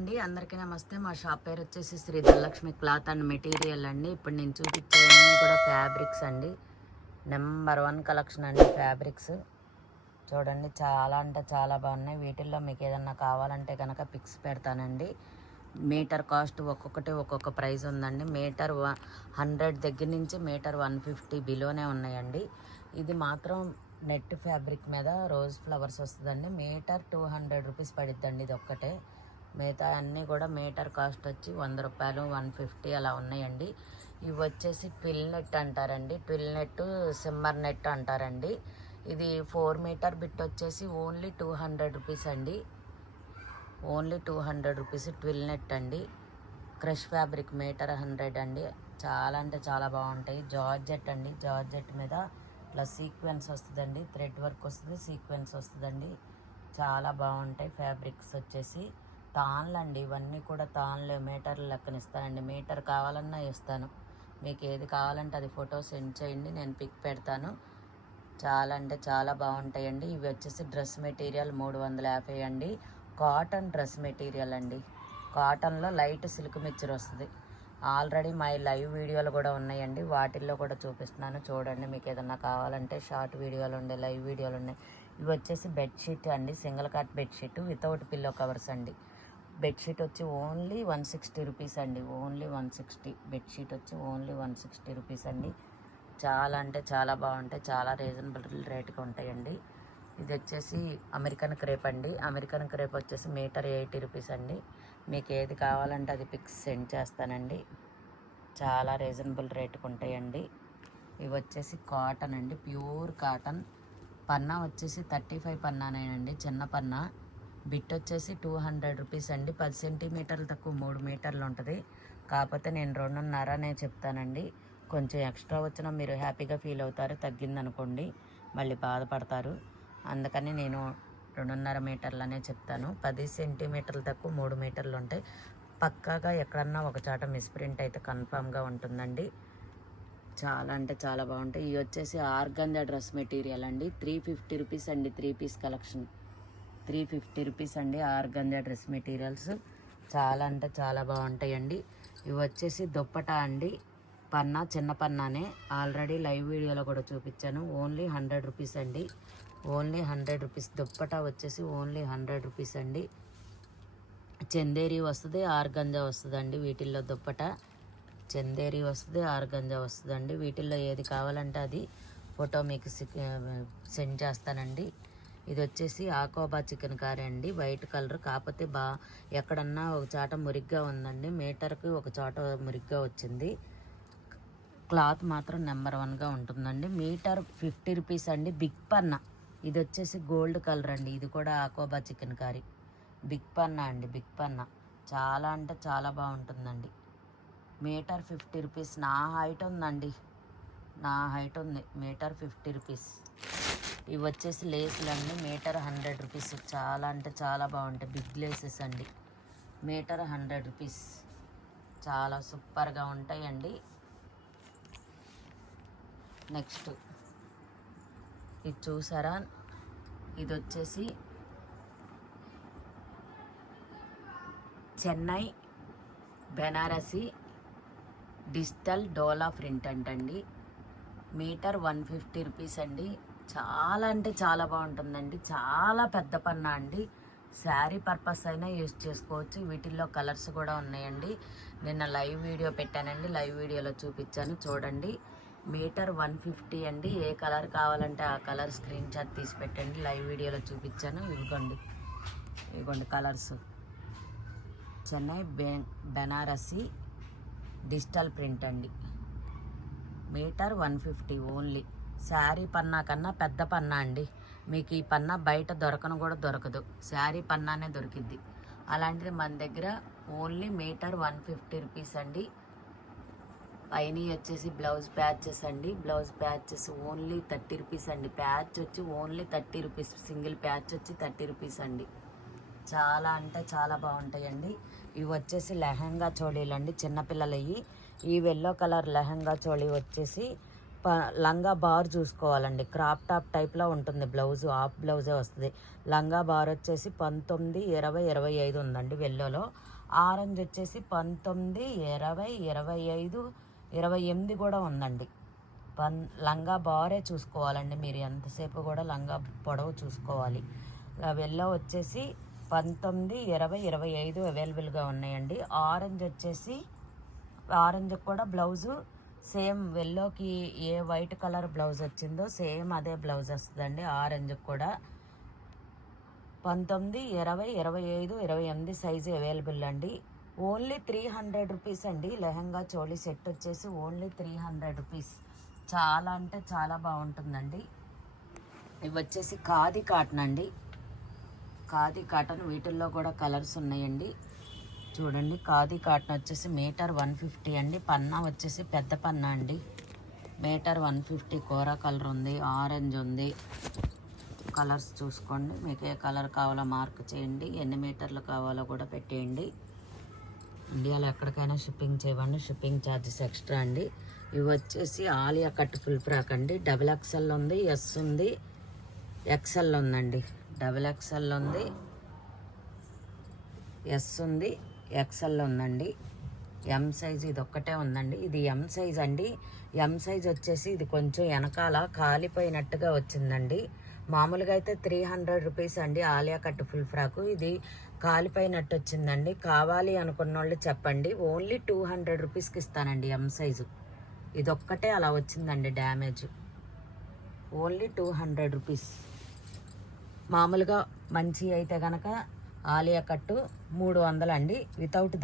అండి, అందరికీ నమస్తే. మా షాప్ పేరు వచ్చేసి Shri Dhanalakshmi cloth and material అండి. ఇప్పుడు నేను చూపించేవన్నీ కూడా ఫ్యాబ్రిక్స్ అండి. నెంబర్ 1 కలెక్షన్ అండి ఫ్యాబ్రిక్స్. చూడండి, చాలా అంటే చాలా బాగున్నాయి. వీటిల్లో మీకు ఏదన్నా కావాలంటే కనుక పిక్స్ పెడతానండి. మీటర్ కాస్ట్ ఒక్కొక్కటి ఒక్కొక్క ప్రైస్ ఉందండి. మీటర్ 100 దగ్గర నుంచి మీటర్ 150 బిలోనే ఉన్నాయండి. ఇది మాత్రం నెట్ ఫ్యాబ్రిక్ మీద రోజ్ ఫ్లవర్స్ వస్తుందండి. మీటర్ 200 రూపీస్ పడిద్దండి ఇది ఒక్కటే. మిగతా అన్నీ కూడా మీటర్ కాస్ట్ వచ్చి 100 రూపాయలు, 150 అలా ఉన్నాయండి. ఇవి వచ్చేసి ట్విల్ నెట్ అంటారండి. ట్విల్ నెట్, సిమ్మర్ నెట్ అంటారండి. ఇది 4 మీటర్ బిట్ వచ్చేసి ఓన్లీ 200 రూపీస్ అండి. ఓన్లీ 200 రూపీస్ ట్విల్ నెట్ అండి. క్రష్ ఫ్యాబ్రిక్ మీటర్ 100 అండి. చాలా అంటే చాలా బాగుంటాయి. జార్జెట్ అండి. జార్జెట్ మీద ప్లస్ సీక్వెన్స్ వస్తుందండి. థ్రెడ్ వర్క్ వస్తుంది, సీక్వెన్స్ వస్తుందండి. చాలా బాగుంటాయి ఫ్యాబ్రిక్స్ వచ్చేసి. తాన్లు అండి, ఇవన్నీ కూడా తాన్లు. మీటర్లు లెక్కన ఇస్తానండి. మీటర్ కావాలన్నా ఇస్తాను. మీకు ఏది కావాలంటే అది ఫోటో సెండ్ చేయండి, నేను పిక్ పెడతాను. చాలా అంటే చాలా బాగుంటాయండి. ఇవి వచ్చేసి డ్రెస్ మెటీరియల్ 350 అండి. కాటన్ డ్రెస్ మెటీరియల్ అండి. కాటన్లో లైట్ సిల్క్ మిక్చర్ వస్తుంది. ఆల్రెడీ మా లైవ్ వీడియోలు కూడా ఉన్నాయండి, వాటిల్లో కూడా చూపిస్తున్నాను చూడండి. మీకు ఏదన్నా కావాలంటే షార్ట్ వీడియోలు ఉండే, లైవ్ వీడియోలు ఉన్నాయి. ఇవి వచ్చేసి బెడ్షీట్ అండి. Single cot bedsheet without pillow covers అండి. బెడ్షీట్ వచ్చి ఓన్లీ 160 రూపీస్ అండి. ఓన్లీ 160. బెడ్షీట్ వచ్చి ఓన్లీ 160 రూపీస్ అండి. చాలా అంటే చాలా బాగుంటాయి. చాలా రీజనబుల్ రేట్గా ఉంటాయండి. ఇది వచ్చేసి అమెరికన్ క్రేప్ అండి. అమెరికన్ క్రేప్ వచ్చేసి మీటర్ 80 రూపీస్ అండి. మీకు ఏది కావాలంటే అది పిక్స్ సెండ్ చేస్తానండి. చాలా రీజనబుల్ రేటుకు ఉంటాయండి. ఇవి వచ్చేసి కాటన్ అండి, ప్యూర్ కాటన్. పన్నా వచ్చేసి 35 పన్నానేనండి, చిన్న పన్నా. బిట్ వచ్చేసి 200 రూపీస్ అండి. 10 సెంటీమీటర్లు తక్కువ 3 మీటర్లు ఉంటుంది. కాకపోతే నేను 2.5 చెప్తానండి. కొంచెం ఎక్స్ట్రా వచ్చినా మీరు హ్యాపీగా ఫీల్ అవుతారు. తగ్గిందనుకోండి మళ్ళీ బాధపడతారు. అందుకని నేను 2.5 మీటర్లనే చెప్తాను. 10 సెంటీమీటర్లు తక్కువ 3 మీటర్లు ఉంటాయి. పక్కాగా ఎక్కడన్నా ఒక చాట మిస్ప్రింట్ అయితే కన్ఫామ్గా ఉంటుందండి. చాలా అంటే చాలా బాగుంటాయి. ఇవి వచ్చేసి ఆర్గంజా డ్రెస్ మెటీరియల్ అండి. 350 రూపీస్ అండి. 3 పీస్ కలెక్షన్ 350 రూపీస్ అండి. ఆర్గంజా డ్రెస్ మెటీరియల్స్ చాలా అంటే చాలా బాగుంటాయండి. ఇవి వచ్చేసి దుప్పటా అండి. పన్నా చిన్న పన్నానే, ఆల్రెడీ లైవ్ వీడియోలో కూడా చూపించాను. ఓన్లీ 100 రూపీస్ అండి. Only 100 rupees. దుప్పటా వచ్చేసి ఓన్లీ 100 రూపీస్ అండి. చందేరి వస్తుంది, ఆర్గంజా వస్తుందండి. వీటిల్లో దుప్పటా చందేరి వస్తుంది, ఆర్గంజా వస్తుందండి. వీటిల్లో ఏది కావాలంటే అది ఫోటో మీకు సెండ్ చేస్తానండి. ఇది వచ్చేసి ఆకోబా చికెన్ కర్రీ అండి. వైట్ కలర్, కాకపోతే ఎక్కడన్నా ఒక చాట మురిగ్గా ఉందండి. మీటర్కి ఒక చాట మురిగ్గా వచ్చింది. క్లాత్ మాత్రం నెంబర్ 1గా ఉంటుందండి. మీటర్ 50 రూపీస్ అండి. బిగ్ పన్నా. ఇది వచ్చేసి గోల్డ్ కలర్ అండి. ఇది కూడా ఆకోబా చికెన్ కర్రీ. బిగ్ పన్నా అండి, బిగ్ పన్నా. చాలా అంటే చాలా బాగుంటుందండి. Metre 50 rupees. నా హైట్ ఉందండి, నా హైట్ ఉంది. Metre 50 rupees. ఇవి వచ్చేసి లేసులు అండి. Metre 100 rupees. చాలా అంటే చాలా బాగుంటాయి. బిగ్ లేసెస్ అండి. Metre 100 rupees. చాలా సూపర్గా ఉంటాయండి. నెక్స్ట్ ఇది చూసారా, ఇది వచ్చేసి చెన్నై బెనారసి డిజిటల్ డోలా ప్రింట్ అంటండి. మీటర్ 150 రూపీస్ అండి. చాలా అంటే చాలా బాగుంటుందండి. చాలా పెద్ద పన్నా అండి. శారీ పర్పస్ అయినా యూజ్ చేసుకోవచ్చు. వీటిల్లో కలర్స్ కూడా ఉన్నాయండి. నిన్న లైవ్ వీడియో పెట్టానండి, లైవ్ వీడియోలో చూపించాను చూడండి. మీటర్ 150 అండి. ఏ కలర్ కావాలంటే ఆ కలర్ స్క్రీన్ షాట్ తీసి పెట్టండి. లైవ్ వీడియోలో చూపించాను. ఇవ్వండి colours. Chennai Banarasi digital print అండి. Metre 150 only. శారీ పన్నా కన్నా పెద్ద పన్నా అండి. మీకు ఈ పన్నా బయట దొరకను కూడా దొరకదు. శారీ పన్నానే దొరికిద్ది. అలాంటిది మన దగ్గర ఓన్లీ మీటర్ 150 రూపీస్ అండి. పైన వచ్చేసి బ్లౌజ్ ప్యాచెస్ అండి. బ్లౌజ్ ప్యాచెస్ ఓన్లీ 30 రూపీస్ అండి. ప్యాచ్ వచ్చి ఓన్లీ 30 రూపీస్. సింగిల్ ప్యాచ్ వచ్చి 30 రూపీస్ అండి. చాలా అంటే చాలా బాగుంటాయండి. ఇవి వచ్చేసి లెహంగా చోళీలు అండి, చిన్నపిల్లలవి. ఈ ఎల్లో కలర్ లెహంగా చోళీ వచ్చేసి లంగా బార్ చూసుకోవాలండి. క్రాప్ టాప్ టైప్లో ఉంటుంది బ్లౌజు, హాఫ్ బ్లౌజే వస్తుంది. లంగా బార్ వచ్చేసి 19, 20, 25 ఉందండి వెల్లోలో. ఆరెంజ్ వచ్చేసి 19, 20, 25, 28 కూడా ఉందండి. లంగా బారే చూసుకోవాలండి మీరు, ఎంతసేపు కూడా లంగా పొడవు చూసుకోవాలి. వెల్లో వచ్చేసి 19, 20, 25 అవైలబుల్గా ఉన్నాయండి. ఆరెంజ్ వచ్చేసి ఆరెంజ్ కూడా బ్లౌజు సేమ్ వెల్లోకి ఏ వైట్ కలర్ బ్లౌజ్ వచ్చిందో సేమ్ అదే బ్లౌజ్ వస్తుందండి. ఆరెంజ్ కూడా 19, 20, 25, 28 సైజు అవైలబుల్ అండి. ఓన్లీ 300 రూపీస్ అండి. లెహంగా చోళీ సెట్ వచ్చేసి ఓన్లీ 300 రూపీస్. చాలా అంటే చాలా బాగుంటుందండి. ఇవి వచ్చేసి ఖాదీ కాటన్ అండి. ఖాదీ కాటన్, వీటిల్లో కూడా కలర్స్ ఉన్నాయండి. చూడండి, ఖాదీ కాటన్ వచ్చేసి మీటర్ 150 అండి. పన్నా వచ్చేసి పెద్ద పన్నా అండి. మీటర్ 150. కోరా కలర్ ఉంది, ఆరెంజ్ ఉంది. కలర్స్ చూసుకోండి, మీకు ఏ కలర్ కావాలో మార్క్ చేయండి. ఎన్ని మీటర్లు కావాలో కూడా పెట్టేయండి. ఇండియాలో ఎక్కడికైనా షిప్పింగ్ చేయండి, షిప్పింగ్ ఛార్జెస్ ఎక్స్ట్రా అండి. ఇవి వచ్చేసి ఆలియా కట్ ఫుల్ ఫ్రాక్ అండి. XXL ఉంది, ఎస్ ఉంది, XL ఉందండి. XXL ఉంది, ఎస్ ఉంది, XL ఉందండి. ఎం సైజ్ ఇది ఒక్కటే ఉందండి. ఇది ఎం సైజ్ అండి. ఎం సైజ్ వచ్చేసి ఇది కొంచెం వెనకాల కాలిపోయినట్టుగా వచ్చిందండి. మామూలుగా అయితే 300 రూపీస్ అండి ఆలియా కట్ ఫుల్ ఫ్రాకు. ఇది కాలిపోయినట్టు వచ్చిందండి. కావాలి అనుకున్న వాళ్ళు చెప్పండి, ఓన్లీ 200 రూపీస్కి ఇస్తానండి. ఎం సైజు ఇదొక్కటే అలా వచ్చిందండి డ్యామేజ్. Only 200 rupees. మామూలుగా మంచి అయితే కనుక ఆలియా కట్టు 300 అండి, వితౌట్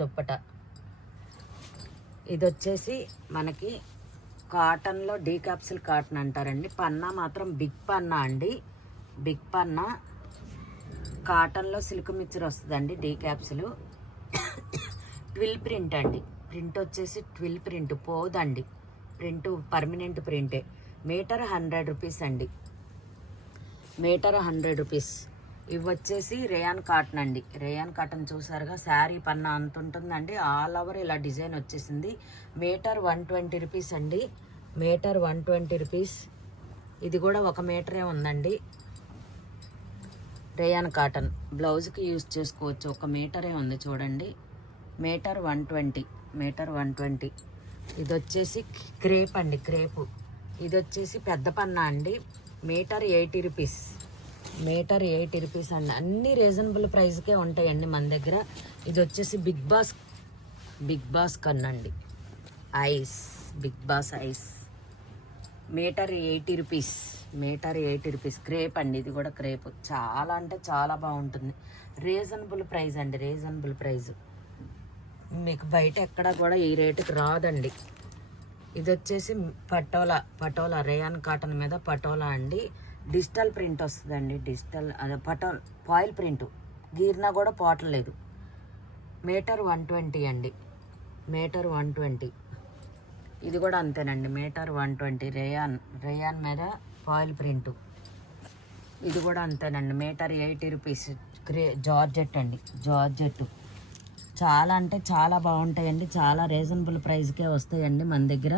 దుప్పట. ఇది వచ్చేసి మనకి కాటన్లో డీకాప్సిల్ కాటన్ అంటారండి. పన్నా మాత్రం బిగ్ పన్నా అండి. బిగ్ పన్నా కాటన్లో సిల్క్ మిక్చర్ వస్తుందండి. డీకాప్సిల్ ట్విల్ ప్రింట్ అండి. ప్రింట్ వచ్చేసి ట్విల్ ప్రింట్ పోదండి. ప్రింట్ పర్మనెంట్ ప్రింటే. మీటర్ 100 రూపీస్ అండి. Metre 100 rupees. ఇవి వచ్చేసి రేయాన్ కాటన్ అండి. రేయాన్ కాటన్ చూసారుగా, శారీ పన్నా అంత ఉంటుందండి. ఆల్ ఓవర్ ఇలా డిజైన్ వచ్చేసింది. మీటర్ 120 రూపీస్ అండి. Metre 120 rupees. ఇది కూడా 1 మీటరే ఉందండి. రేయాన్ కాటన్ బ్లౌజ్కి యూజ్ చేసుకోవచ్చు. 1 మీటరే ఉంది చూడండి. మీటర్ 120. ఇది వచ్చేసి క్రేప్ అండి. క్రేపు ఇది వచ్చేసి పెద్ద పన్నా అండి. Metre 80 rupees. మీటర్ 80 రూపీస్ అండి. అన్ని రీజనబుల్ ప్రైస్కే ఉంటాయండి మన దగ్గర. ఇది వచ్చేసి బిగ్ బాస్ కన్నండి. బిగ్ బాస్ ఐస్. Metre 80 rupees. Metre 80 rupees. Crepe అండి. ఇది కూడా క్రేప్. చాలా అంటే చాలా బాగుంటుంది. రీజనబుల్ ప్రైస్ అండి. Reasonable price. మీకు బయట ఎక్కడ కూడా ఈ రేటుకి రాదండి. ఇది వచ్చేసి పటోలా రేయాన్ కాటన్ మీద పటోలా అండి. డిజిటల్ ప్రింట్ వస్తుందండి. డిజిటల్ అదే ఫాయిల్ ప్రింట్. గీర్నా కూడా పోవట్లేదు. మీటర్ 120 అండి. మీటర్ 120. ఇది కూడా అంతేనండి. మీటర్ 120. రేయాన్ మీద ఫాయిల్ ప్రింట్. ఇది కూడా అంతేనండి. Metre 80 rupees. జార్జెట్ అండి. జార్జెట్ చాలా అంటే చాలా బాగుంటాయండి. చాలా రీజనబుల్ ప్రైస్కే వస్తాయండి మన దగ్గర.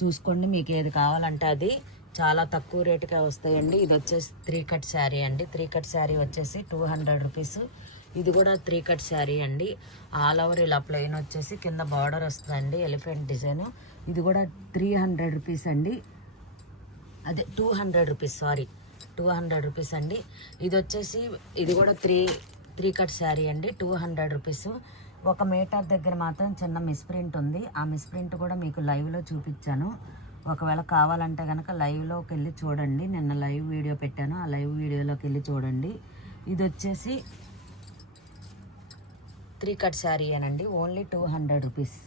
చూసుకోండి, మీకు ఏది కావాలంటే అది చాలా తక్కువ రేటుకే వస్తాయండి. ఇది వచ్చేసి 3 కట్ శారీ అండి. 3 కట్ శారీ వచ్చేసి 200 రూపీస్. ఇది కూడా 3 కట్ శారీ అండి. ఆల్ ఓవర్ ఇలా ప్లెయిన్ వచ్చేసి కింద బార్డర్ వస్తుందండి, ఎలిఫెంట్ డిజైన్. ఇది కూడా 300 రూపీస్ అండి. అదే 200 రూపీస్, సారీ 200 రూపీస్ అండి. ఇది వచ్చేసి ఇది కూడా 3 కట్ శారీ అండి. 200 రూపీస్. 1 మీటర్ దగ్గర మాత్రం చిన్న మిస్ప్రింట్ ఉంది. ఆ మిస్ప్రింట్ కూడా మీకు లైవ్లో చూపించాను. ఒకవేళ కావాలంటే కనుక లైవ్లోకి వెళ్ళి చూడండి. నిన్న లైవ్ వీడియో పెట్టాను, ఆ లైవ్ వీడియోలోకి వెళ్ళి చూడండి. ఇది వచ్చేసి 3 కట్ శారీ అనండి. Only 200 rupees.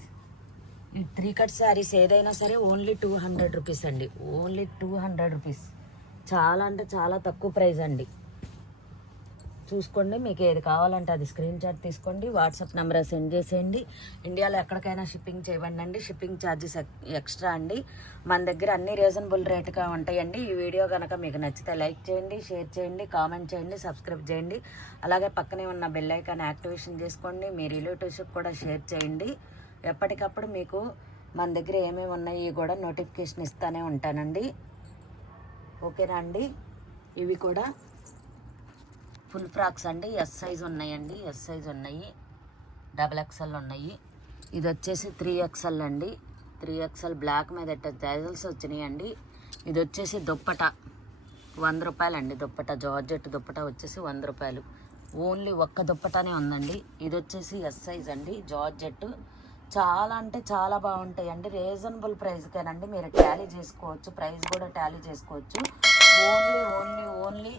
ఈ 3 కట్ శారీస్ ఏదైనా సరే ఓన్లీ 200 రూపీస్ అండి. Only 200 rupees. చాలా అంటే చాలా తక్కువ ప్రైస్ అండి. చూసుకోండి, మీకు ఏది కావాలంటే అది స్క్రీన్ షాట్ తీసుకోండి, వాట్సాప్ నెంబర్ సెండ్ చేసేయండి. ఇండియాలో ఎక్కడికైనా షిప్పింగ్ చేయండి అండి. షిప్పింగ్ ఛార్జెస్ ఎక్స్ట్రా అండి. మన దగ్గర అన్ని రీజనబుల్ రేటుగా ఉంటాయండి. ఈ వీడియో కనుక మీకు నచ్చితే లైక్ చేయండి, షేర్ చేయండి, కామెంట్ చేయండి, సబ్స్క్రైబ్ చేయండి. అలాగే పక్కనే ఉన్న బెల్ ఐకాన్ యాక్టివేషన్ చేసుకోండి. మీ రిలేటివ్స్కి కూడా షేర్ చేయండి. ఎప్పటికప్పుడు మీకు మన దగ్గర ఏమేమి ఉన్నాయి కూడా నోటిఫికేషన్ ఇస్తూనే ఉంటానండి. ఓకేనా అండి. ఇవి కూడా ఫుల్ ఫ్రాక్స్ అండి. ఎస్ సైజ్ ఉన్నాయండి, ఎస్ సైజ్ ఉన్నాయి, XXL ఉన్నాయి. ఇది వచ్చేసి 3XL అండి. 3XL బ్లాక్ మీద టైజల్స్ వచ్చినాయండి. ఇది వచ్చేసి దుప్పట 100 రూపాయలండి. దుప్పట జార్జెట్ దుప్పట వచ్చేసి 100 రూపాయలు. ఓన్లీ ఒక్క దుప్పటనే ఉందండి. ఇది వచ్చేసి ఎస్ సైజ్ అండి, జార్జెట్. చాలా అంటే చాలా బాగుంటాయండి. రీజనబుల్ ప్రైస్కేనండి, మీరు టాలీ చేసుకోవచ్చు, ప్రైస్ కూడా టాలీ చేసుకోవచ్చు. ఓన్లీ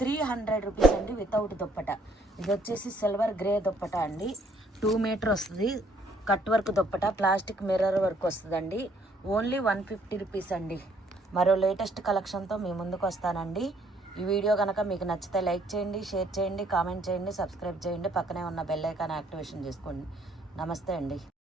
300 రూపీస్ అండి వితౌట్ దుప్పట. ఇది వచ్చేసి సిల్వర్ గ్రే దుప్పట అండి. 2 మీటర్ వస్తుంది. Cut work dupatta, plastic mirror work వస్తుందండి. ఓన్లీ 150 రూపీస్ అండి. మరో లేటెస్ట్ కలెక్షన్తో మీ ముందుకు వస్తానండి. ఈ వీడియో కనుక మీకు నచ్చితే లైక్ చేయండి, షేర్ చేయండి, కామెంట్ చేయండి, సబ్స్క్రైబ్ చేయండి. పక్కనే ఉన్న బెల్ ఐకాన్ యాక్టివేషన్ చేసుకోండి. నమస్తే అండి.